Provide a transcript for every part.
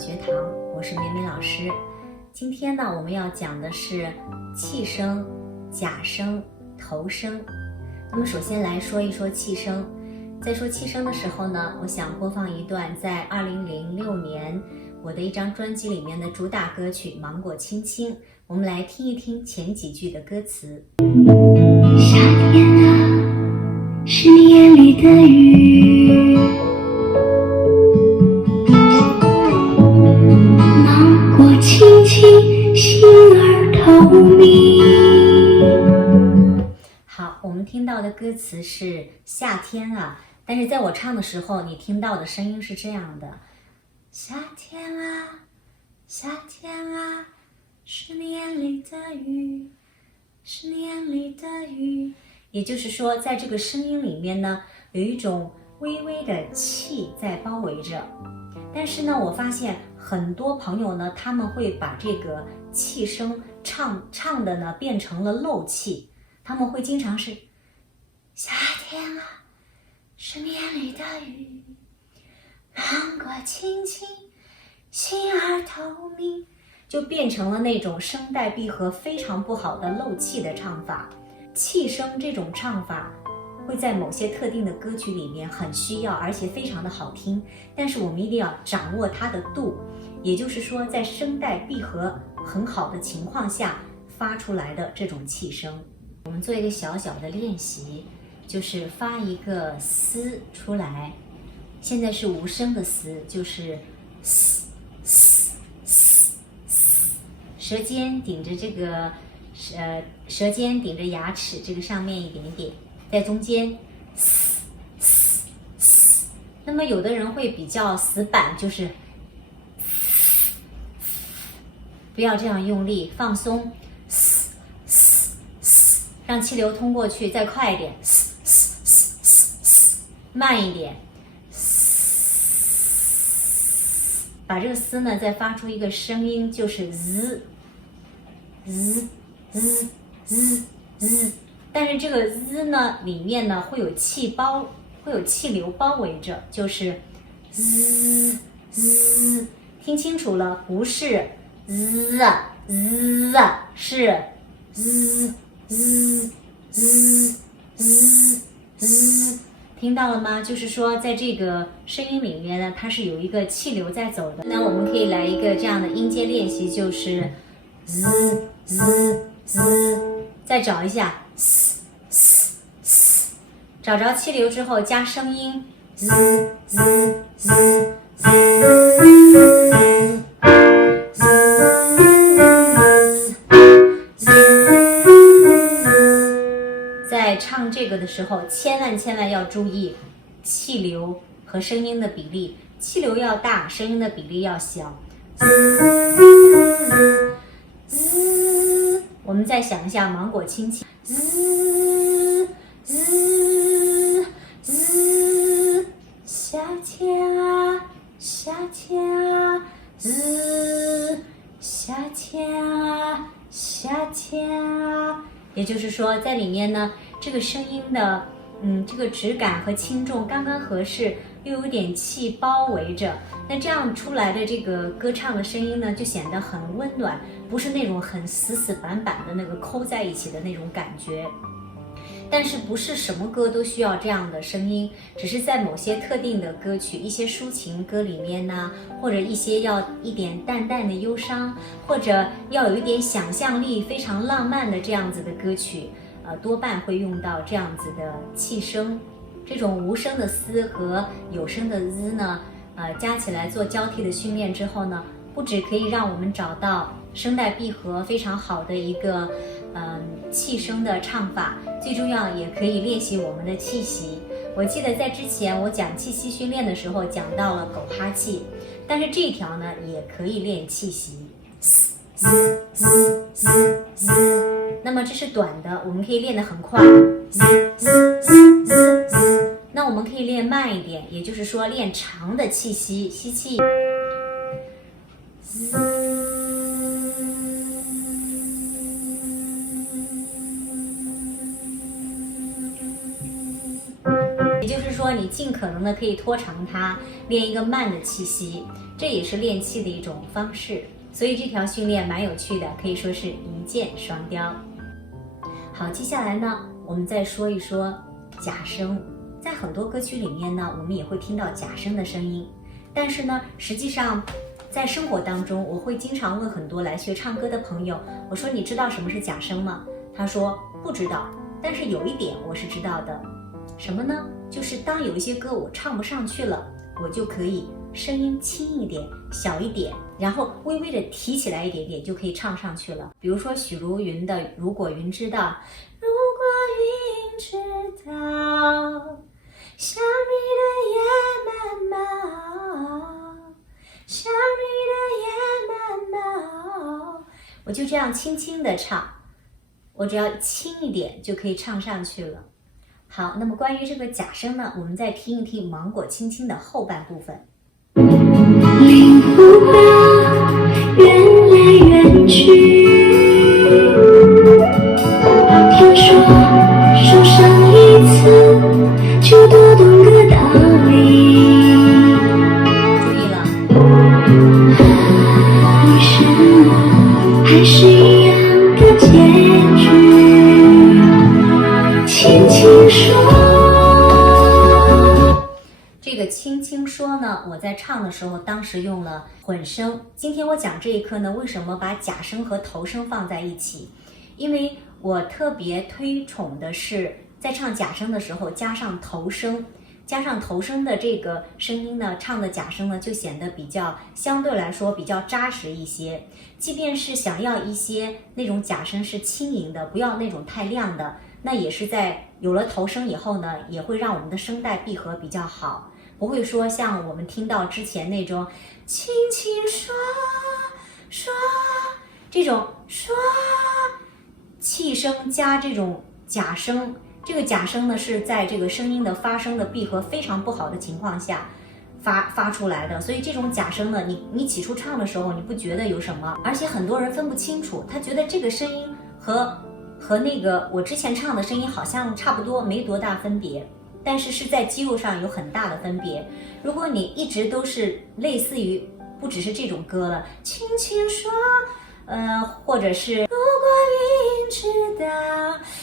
学堂，我是绵绵老师。今天呢，我们要讲的是气声、假声、头声。那么首先来说一说气声。在说气声的时候呢，我想播放一段在2006年我的一张专辑里面的主打歌曲《芒果青青》，我们来听一听前几句的歌词。夏天啊，是你眼里的雨，芒果青青，心儿透明。好，我们听到的歌词是夏天啊，但是在我唱的时候，你听到的声音是这样的：夏天啊，夏天啊，是你眼里的雨，是你眼里的雨。也就是说，在这个声音里面呢，有一种微微的气在包围着。但是呢，我发现很多朋友呢，他们会把这个气声唱的呢变成了漏气。他们会经常是夏天啊，是你眼里的雨，芒果青青，心儿透明，就变成了那种声带闭合非常不好的漏气的唱法。气声这种唱法会在某些特定的歌曲里面很需要，而且非常的好听，但是我们一定要掌握它的度，也就是说在声带闭合很好的情况下发出来的这种气声。我们做一个小小的练习，就是发一个嘶出来。现在是无声的嘶，就是嘶嘶嘶嘶，舌尖顶着这个舌尖顶着牙齿这个上面一点点，在中间嘶嘶嘶。那么有的人会比较死板，就是不要这样用力，放松，嘶嘶嘶，让气流通过去，再快一点，嘶嘶嘶嘶嘶，慢一点，把这个嘶呢再发出一个声音，就是滋滋滋滋滋，但是这个滋呢里面呢会有气流包围着，就是滋滋，听清楚了，不是滋啊滋啊，是滋滋滋滋滋，听到了吗？就是说在这个声音里面呢，它是有一个气流在走的。那我们可以来一个这样的音阶练习，就是滋滋滋，再找一下嘶嘶嘶，找着气流之后加声音滋滋滋在唱这个的时候，千万要注意气流和声音的比例，气流要大，声音的比例要小。我们再想一下芒果青青，滋滋滋，夏天啊，夏天啊，滋，夏天啊，夏天啊。也就是说，在里面呢，这个声音的这个质感和轻重刚刚合适，又有点气包围着，那这样出来的这个歌唱的声音呢，就显得很温暖，不是那种很死板的那个抠在一起的那种感觉。但是不是什么歌都需要这样的声音，只是在某些特定的歌曲，一些抒情歌里面呢，或者一些要一点淡淡的忧伤，或者要有一点想象力非常浪漫的这样子的歌曲，多半会用到这样子的气声。这种无声的嘶和有声的滋呢，加起来做交替的训练之后呢，不只可以让我们找到声带闭合非常好的一个气声的唱法，最重要也可以练习我们的气息。我记得在之前我讲气息训练的时候讲到了狗哈气，但是这一条呢也可以练气息，嘶滋滋滋滋。那么这是短的，我们可以练得很快，滋滋滋滋滋。那我们可以练慢一点，也就是说练长的气息，吸气，滋。也就是说说你尽可能的可以拖长它，练一个慢的气息，这也是练气的一种方式。所以这条训练蛮有趣的，可以说是一箭双雕。好，接下来呢，我们再说一说假声。在很多歌曲里面呢，我们也会听到假声的声音，但是呢，实际上在生活当中，我会经常问很多来学唱歌的朋友，我说你知道什么是假声吗？他说不知道，但是有一点我是知道的，什么呢？就是当有一些歌我唱不上去了，我就可以声音轻一点、小一点，然后微微的提起来一点点，就可以唱上去了。比如说许茹芸的《如果云知道》，如果云知道，想你的夜漫漫，想你的夜漫漫，我就这样轻轻的唱，我只要轻一点就可以唱上去了。好，那么关于这个假声呢，我们再听一听芒果轻轻的后半部分。领悟吧，缘来缘去，听说受伤一次就多懂个道理。注意了，为什么还是一样的结局？轻轻说。这个轻轻说呢，我在唱的时候当时用了混声。今天我讲这一课呢，为什么把假声和头声放在一起？因为我特别推崇的是在唱假声的时候加上头声，加上头声的这个声音呢，唱的假声呢就显得比较相对来说比较扎实一些。即便是想要一些那种假声是轻盈的，不要那种太亮的，那也是在有了头声以后呢，也会让我们的声带闭合比较好，不会说像我们听到之前那种轻轻说说这种说气声加这种假声，这个假声呢是在这个声音的发声的闭合非常不好的情况下发出来的，所以这种假声呢，你起初唱的时候你不觉得有什么，而且很多人分不清楚，他觉得这个声音和那个我之前唱的声音好像差不多，没多大分别，但是是在肌肉上有很大的分别。如果你一直都是类似于不只是这种歌了，轻轻说，或者是如果云知道，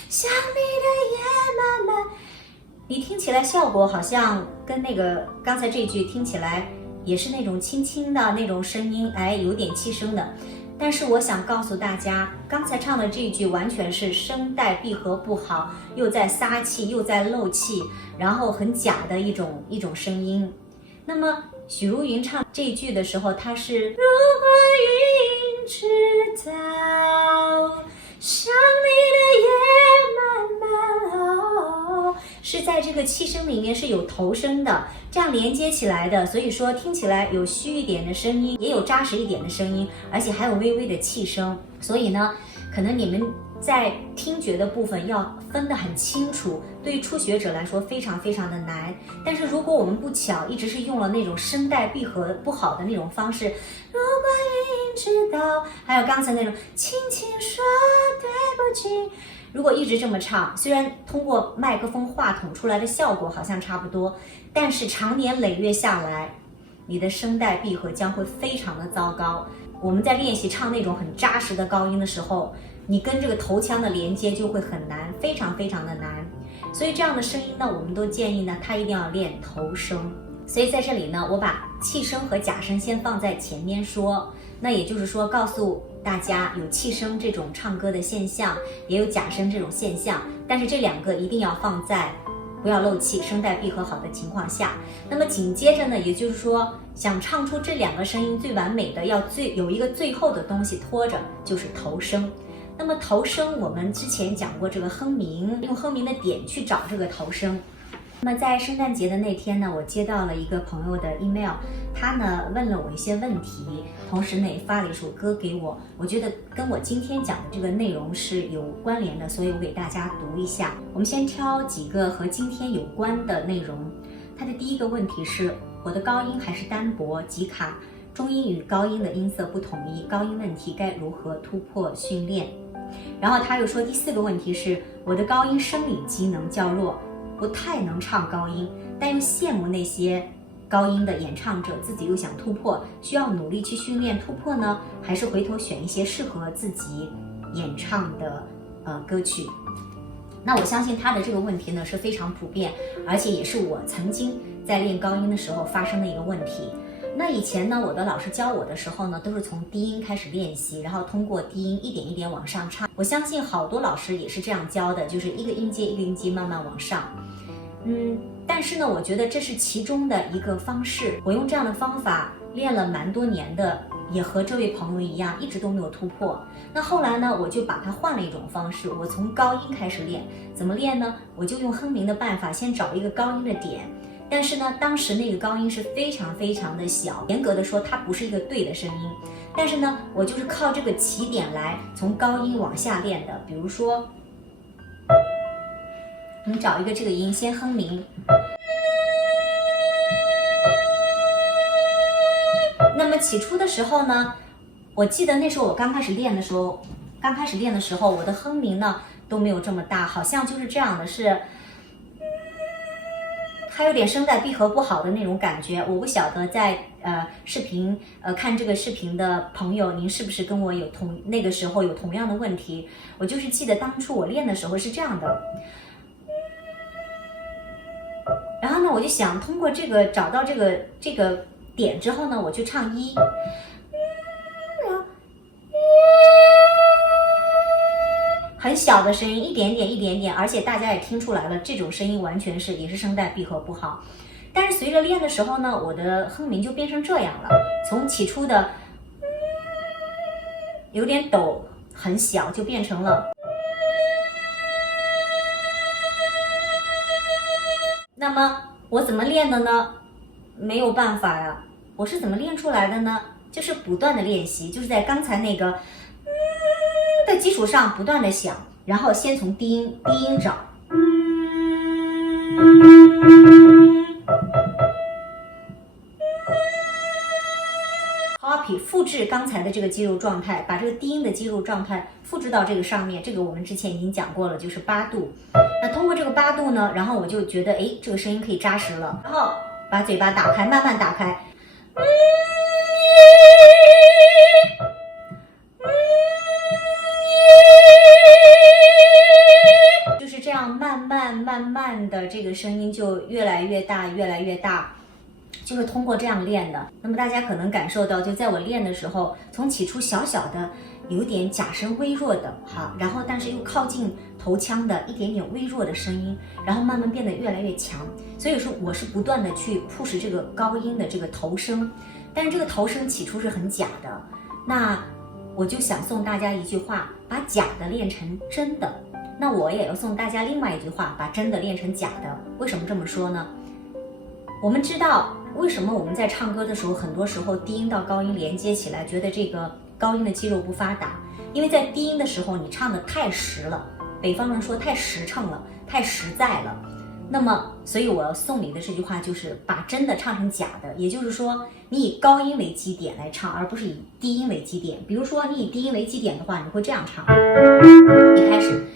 想你的夜漫漫，你听起来效果好像跟那个刚才这句听起来也是那种轻轻的那种声音，哎，有点气声的。但是我想告诉大家，刚才唱的这一句完全是声带闭合不好，又在撒气又在漏气，然后很假的一种声音。那么许茹芸唱这一句的时候，她是如果云知道，想你的夜漫漫，是在这个气声里面是有头声的，这样连接起来的，所以说听起来有虚一点的声音，也有扎实一点的声音，而且还有微微的气声。所以呢，可能你们在听觉的部分要分得很清楚，对于初学者来说非常非常的难。但是如果我们不巧一直是用了那种声带闭合不好的那种方式，如果云知道，还有刚才那种轻轻说对不起，如果一直这么唱，虽然通过麦克风话筒出来的效果好像差不多，但是长年累月下来，你的声带闭合将会非常的糟糕。我们在练习唱那种很扎实的高音的时候，你跟这个头腔的连接就会很难，非常非常的难。所以这样的声音呢，我们都建议呢，它一定要练头声。所以在这里呢，我把气声和假声先放在前面说，那也就是说告诉大家有气声这种唱歌的现象，也有假声这种现象，但是这两个一定要放在不要漏气、声带闭合好的情况下。那么紧接着呢，也就是说想唱出这两个声音最完美的，要有一个最后的东西拖着，就是头声。那么头声我们之前讲过这个哼鸣，用哼鸣的点去找这个头声。那么在圣诞节的那天呢，我接到了一个朋友的 email， 他呢问了我一些问题，同时呢也发了一首歌给我，我觉得跟我今天讲的这个内容是有关联的，所以我给大家读一下。我们先挑几个和今天有关的内容。他的第一个问题是，我的高音还是单薄极卡，中音与高音的音色不统一，高音问题该如何突破训练？然后他又说第四个问题是，我的高音生理机能较弱，不太能唱高音，但又羡慕那些高音的演唱者，自己又想突破，需要努力去训练突破呢？还是回头选一些适合自己演唱的歌曲？那我相信他的这个问题呢是非常普遍，而且也是我曾经在练高音的时候发生的一个问题。那以前呢，我的老师教我的时候呢，都是从低音开始练习，然后通过低音一点一点往上唱。我相信好多老师也是这样教的，就是一个音阶一个音阶慢慢往上。但是呢，我觉得这是其中的一个方式。我用这样的方法练了蛮多年的，也和这位朋友一样，一直都没有突破。那后来呢，我就把它换了一种方式，我从高音开始练。怎么练呢？我就用哼鸣的办法，先找一个高音的点。但是呢，当时那个高音是非常非常的小，严格的说，它不是一个对的声音。但是呢，我就是靠这个起点来从高音往下练的。比如说，我们找一个这个音，先哼鸣。那么起初的时候呢，我记得那时候我刚开始练的时候，我的哼鸣呢都没有这么大，好像就是这样的，是还有点声带闭合不好的那种感觉。我不晓得在视频看这个视频的朋友，您是不是跟我有那个时候有同样的问题？我就是记得当初我练的时候是这样的。然后呢，我就想通过这个找到这个点之后呢，我就唱一，很小的声音，一点点，而且大家也听出来了，这种声音完全也是声带闭合不好。但是随着练的时候呢，我的哼鸣就变成这样了，从起初的有点抖很小，就变成了。那么我怎么练的呢？没有办法呀。我是怎么练出来的呢？就是不断的练习，就是在刚才那个的基础上不断的想，然后先从低音找。copy 复制刚才的这个肌肉状态，把这个低音的肌肉状态复制到这个上面。这个我们之前已经讲过了，就是8度。那通过这个8度呢，然后我就觉得，哎，这个声音可以扎实了。然后把嘴巴打开，慢慢打开。就是这样，慢慢的，这个声音就越来越大，就是通过这样练的。那么大家可能感受到，就在我练的时候，从起初小小的，有点假声微弱的，好，然后但是又靠近头腔的一点点微弱的声音，然后慢慢变得越来越强。所以说我是不断的去 push 这个高音的这个头声，但是这个头声起初是很假的。那我就想送大家一句话，把假的练成真的。那我也要送大家另外一句话，把真的练成假的。为什么这么说呢？我们知道为什么我们在唱歌的时候，很多时候低音到高音连接起来，觉得这个高音的肌肉不发达，因为在低音的时候你唱的太实了，北方人说太实诚了，太实在了。那么所以我要送你的这句话就是把真的唱成假的，也就是说你以高音为基点来唱，而不是以低音为基点。比如说你以低音为基点的话，你会这样唱，一开始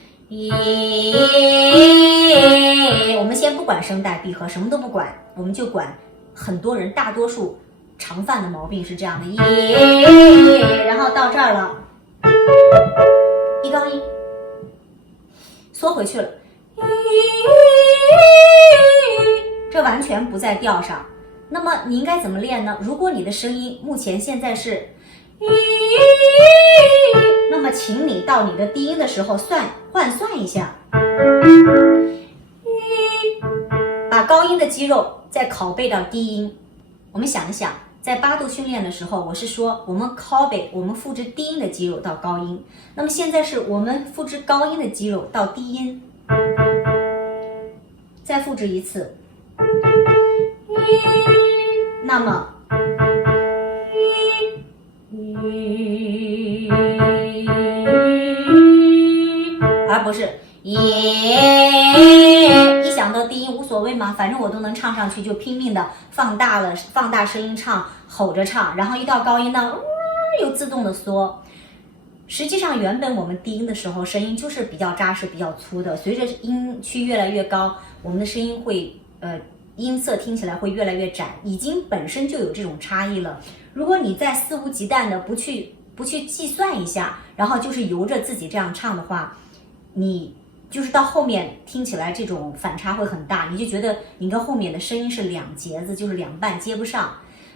我们先不管声带闭合，什么都不管，我们就管很多人大多数常犯的毛病是这样的，然后到这儿了，一高音缩回去了，这完全不在调上。那么你应该怎么练呢？如果你的声音目前现在是那么请你到你的低音的时候换算一下，把高音的肌肉再拷贝到低音。我们想一想，在8度训练的时候，我是说我们拷贝，我们复制低音的肌肉到高音。那么现在是我们复制高音的肌肉到低音，再复制一次。那么而不是一想到低音无所谓嘛，反正我都能唱上去，就拼命的放大声音唱，吼着唱，然后一到高音呢，又自动的缩。实际上，原本我们低音的时候，声音就是比较扎实、比较粗的。随着音区越来越高，我们的声音会音色听起来会越来越窄，已经本身就有这种差异了。如果你再肆无忌惮的不去计算一下，然后就是由着自己这样唱的话，你就是到后面听起来这种反差会很大，你就觉得你跟后面的声音是两节子，就是两半接不上。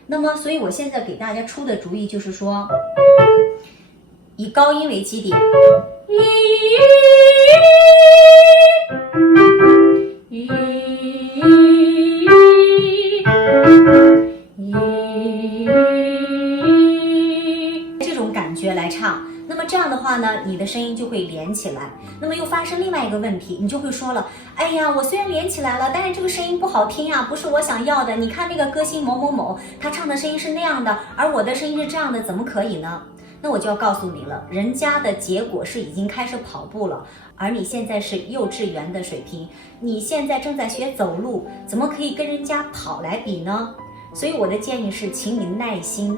那么，所以我现在给大家出的主意就是说，以高音为基点，这种感觉来唱。那么这样的话呢，你的声音就会连起来。那么又发生另外一个问题，你就会说了，哎呀，我虽然连起来了，但是这个声音不好听啊，不是我想要的。你看那个歌星某某某，他唱的声音是那样的，而我的声音是这样的，怎么可以呢？那我就要告诉你了，人家的结果是已经开始跑步了，而你现在是幼稚园的水平，你现在正在学走路，怎么可以跟人家跑来比呢？所以我的建议是，请你耐心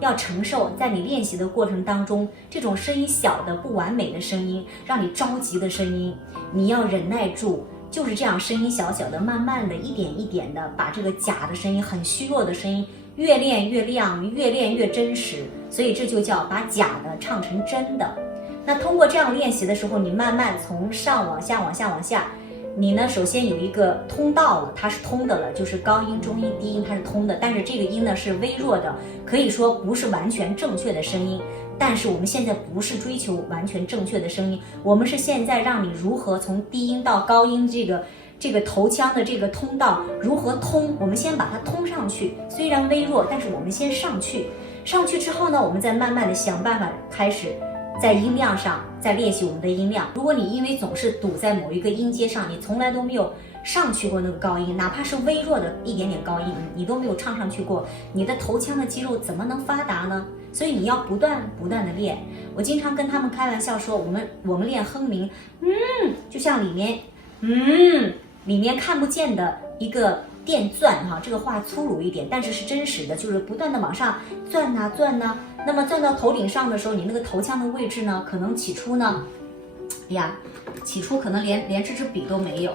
要承受在你练习的过程当中，这种声音小的不完美的声音，让你着急的声音，你要忍耐住，就是这样声音小小的，慢慢的一点一点的把这个假的声音，很虚弱的声音越练越亮，越练越真实。所以这就叫把假的唱成真的。那通过这样练习的时候，你慢慢从上往下你呢，首先有一个通道了，它是通的了，就是高音、中音、低音它是通的，但是这个音呢是微弱的，可以说不是完全正确的声音。但是我们现在不是追求完全正确的声音，我们是现在让你如何从低音到高音这个头腔的这个通道如何通，我们先把它通上去，虽然微弱，但是我们先上去之后呢，我们再慢慢的想办法开始在音量上再练习我们的音量。如果你因为总是堵在某一个音阶上，你从来都没有上去过那个高音，哪怕是微弱的一点点高音，你都没有唱上去过，你的头腔的肌肉怎么能发达呢？所以你要不断的练。我经常跟他们开玩笑说，我们练哼鸣，就像里面看不见的一个电钻哈，这个话粗鲁一点，但是是真实的，就是不断的往上钻呐钻呐。那么钻到头顶上的时候，你那个头腔的位置呢，可能起初呢，起初可能连这支笔都没有，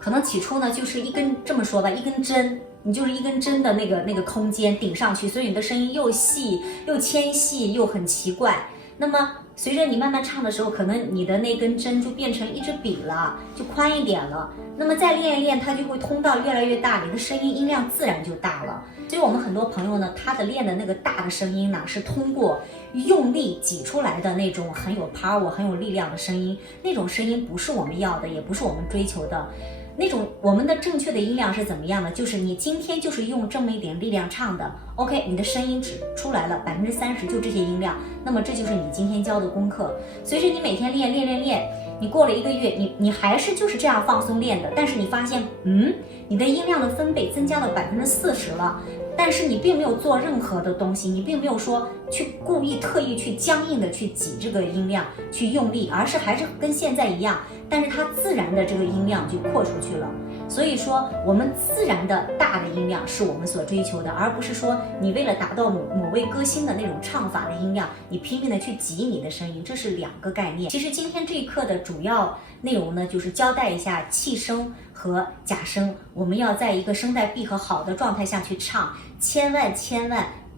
可能起初呢就是一根，这么说吧，一根针，你就是一根针的那个空间顶上去，所以你的声音又细又纤细又很奇怪。那么随着你慢慢唱的时候，可能你的那根针就变成一支笔了，就宽一点了。那么再练一练，它就会通道越来越大，你的声音音量自然就大了。所以我们很多朋友呢，他的练的那个大的声音呢，是通过用力挤出来的那种很有 power 很有力量的声音，那种声音不是我们要的，也不是我们追求的。那种我们的正确的音量是怎么样的？就是你今天就是用这么一点力量唱的 ，OK， 你的声音只出来了30%，就这些音量，那么这就是你今天教的功课。随着你每天练，你过了1个月，你还是就是这样放松练的，但是你发现，你的音量的分贝增加到40%了。但是你并没有做任何的东西，你并没有说去故意特意去僵硬的去挤这个音量去用力，而是还是跟现在一样，但是它自然的这个音量就扩出去了。所以说我们自然的大的音量是我们所追求的，而不是说你为了达到某位歌星的那种唱法的音量，你拼命的去挤你的声音，这是2个概念。其实今天这一课的主要内容呢，就是交代一下气声和假声，我们要在一个声带闭合好的状态下去唱，千万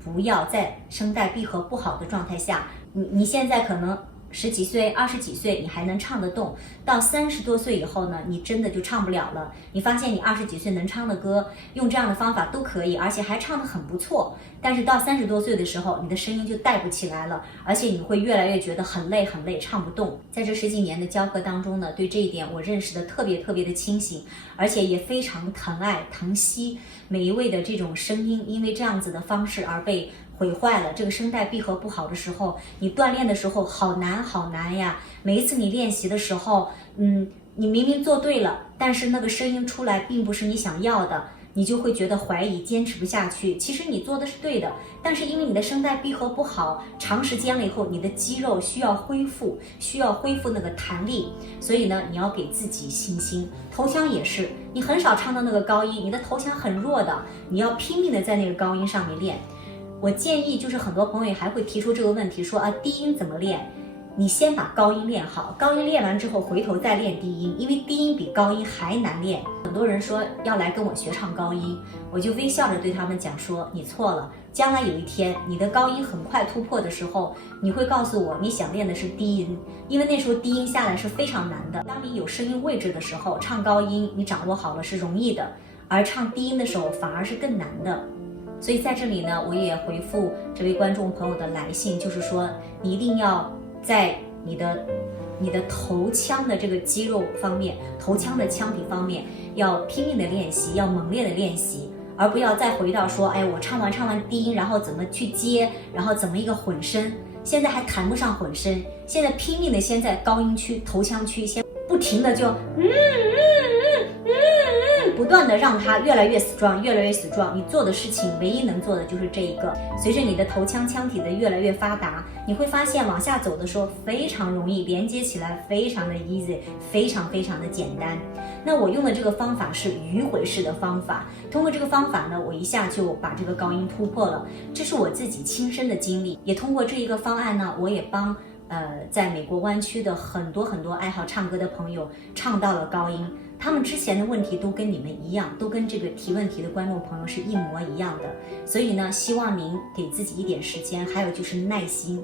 不要在声带闭合不好的状态下，你现在可能10几岁、20几岁你还能唱得动，到30多岁以后呢，你真的就唱不了了。你发现你20几岁能唱的歌，用这样的方法都可以，而且还唱得很不错。但是到30多岁的时候，你的声音就带不起来了，而且你会越来越觉得很累，唱不动。在这10几年的教课当中呢，对这一点我认识的特别的清醒，而且也非常疼惜每一位的这种声音，因为这样子的方式而被毁坏了。这个声带闭合不好的时候，你锻炼的时候好难呀。每一次你练习的时候，你明明做对了，但是那个声音出来并不是你想要的，你就会觉得怀疑，坚持不下去。其实你做的是对的，但是因为你的声带闭合不好，长时间了以后，你的肌肉需要恢复那个弹力，所以呢，你要给自己信心。头腔也是，你很少唱到那个高音，你的头腔很弱的，你要拼命的在那个高音上面练。我建议就是很多朋友还会提出这个问题，说低音怎么练？你先把高音练好，高音练完之后回头再练低音，因为低音比高音还难练。很多人说要来跟我学唱高音，我就微笑着对他们讲说，你错了，将来有一天你的高音很快突破的时候，你会告诉我你想练的是低音，因为那时候低音下来是非常难的。当你有声音位置的时候，唱高音你掌握好了是容易的，而唱低音的时候反而是更难的。所以在这里呢，我也回复这位观众朋友的来信，就是说你一定要在你的头腔的这个肌肉方面，头腔的腔体方面要拼命的练习，要猛烈的练习，而不要再回到说，哎，我唱完低音，然后怎么去接，然后怎么一个混声，现在还谈不上混声，现在拼命的先在高音区、头腔区先不停的就不断的让它越来越 strong， 越来越 strong。你做的事情唯一能做的就是这一个。随着你的头腔腔体的越来越发达，你会发现往下走的时候非常容易，连接起来非常的 easy， 非常非常的简单。那我用的这个方法是迂回式的方法，通过这个方法呢，我一下就把这个高音突破了。这是我自己亲身的经历，也通过这一个方案呢，我也帮在美国湾区的很多爱好唱歌的朋友唱到了高音。他们之前的问题都跟你们一样，都跟这个提问题的观众朋友是一模一样的。所以呢，希望您给自己一点时间，还有就是耐心。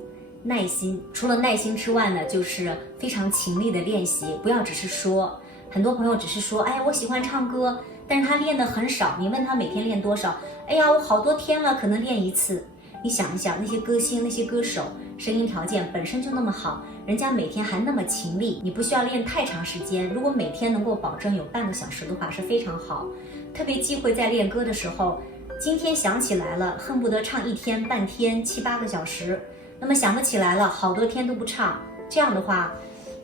除了耐心之外呢，就是非常勤力的练习，不要只是说。很多朋友只是说，哎，我喜欢唱歌，但是他练得很少。你问他每天练多少？哎呀，我好多天了，可能练一次。你想一想，那些歌星、那些歌手，声音条件本身就那么好，人家每天还那么勤力，你不需要练太长时间。如果每天能够保证有半个小时的话，是非常好。特别忌讳在练歌的时候，今天想起来了，恨不得唱一天、半天、7、8个小时，那么想不起来了，好多天都不唱。这样的话，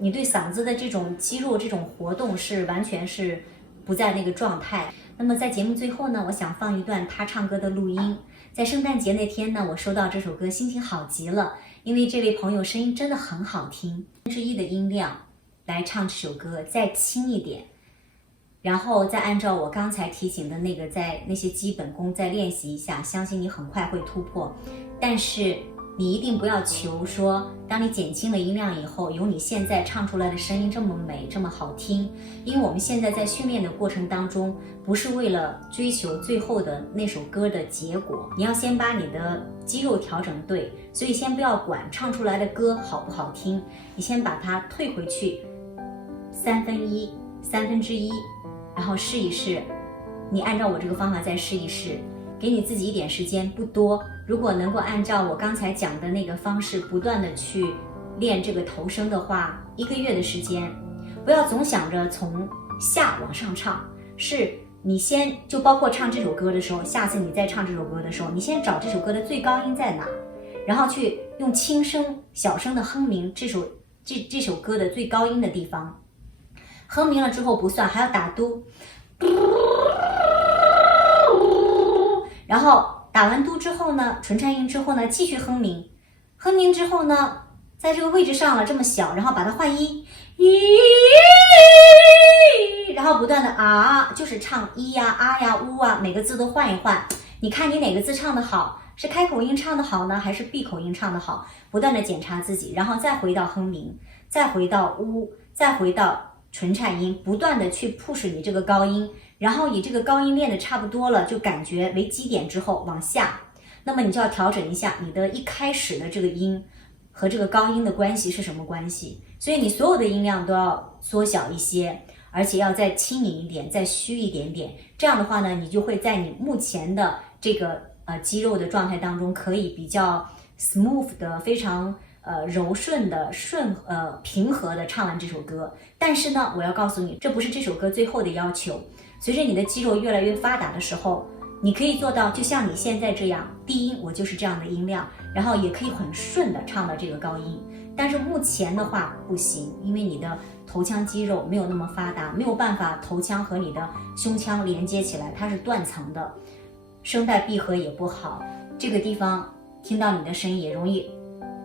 你对嗓子的这种肌肉、这种活动是完全是不在那个状态。那么在节目最后呢，我想放一段他唱歌的录音。在圣诞节那天呢，我收到这首歌，心情好极了，因为这位朋友声音真的很好听，1/3的音量来唱这首歌，再轻一点，然后再按照我刚才提醒的那个，在那些基本功再练习一下，相信你很快会突破。但是你一定不要求说，当你减轻了音量以后，有你现在唱出来的声音这么美，这么好听。因为我们现在在训练的过程当中，不是为了追求最后的那首歌的结果，你要先把你的肌肉调整对，所以先不要管唱出来的歌好不好听，你先把它退回去1/3，然后试一试。你按照我这个方法再试一试，给你自己一点时间，不多。如果能够按照我刚才讲的那个方式不断的去练这个头声的话，1个月的时间。不要总想着从下往上唱，是你先就包括唱这首歌的时候，下次你再唱这首歌的时候，你先找这首歌的最高音在哪，然后去用轻声小声的哼鸣这首歌的最高音的地方。哼鸣了之后不算，还要打嘟，然后打完嘟之后呢，唇颤音之后呢，继续哼鸣，哼鸣之后呢，在这个位置上了这么小，然后把它换音，然后不断的啊，就是唱一呀、啊呀、呜啊，每个字都换一换。你看你哪个字唱得好，是开口音唱得好呢，还是闭口音唱得好？不断的检查自己，然后再回到哼鸣，再回到呜，再回到唇颤音，不断的去 push 你这个高音。然后以这个高音练的差不多了，就感觉为基点之后往下，那么你就要调整一下你的一开始的这个音和这个高音的关系是什么关系。所以你所有的音量都要缩小一些，而且要再轻盈一点，再虚一点点。这样的话呢，你就会在你目前的这个肌肉的状态当中，可以比较 smooth 的，非常柔顺的平和的唱完这首歌。但是呢，我要告诉你，这不是这首歌最后的要求。随着你的肌肉越来越发达的时候，你可以做到就像你现在这样，低音我就是这样的音量，然后也可以很顺的唱到这个高音。但是目前的话不行，因为你的头腔肌肉没有那么发达，没有办法头腔和你的胸腔连接起来，它是断层的，声带闭合也不好，这个地方听到你的声音也容易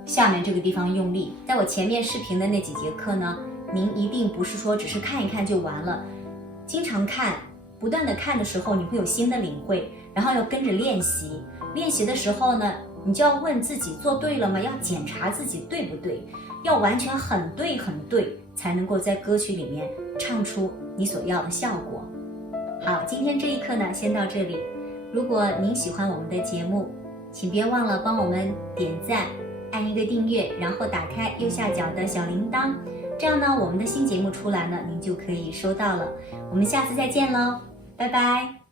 下面这个地方用力。在我前面视频的那几节课呢，您一定不是说只是看一看就完了，经常看，不断的看的时候，你会有新的领会，然后要跟着练习。练习的时候呢，你就要问自己做对了吗？要检查自己对不对。要完全很对很对，才能够在歌曲里面唱出你所要的效果。好，今天这一课呢，先到这里。如果您喜欢我们的节目，请别忘了帮我们点赞，按一个订阅，然后打开右下角的小铃铛，这样呢，我们的新节目出来呢，您就可以收到了。我们下次再见喽，拜拜。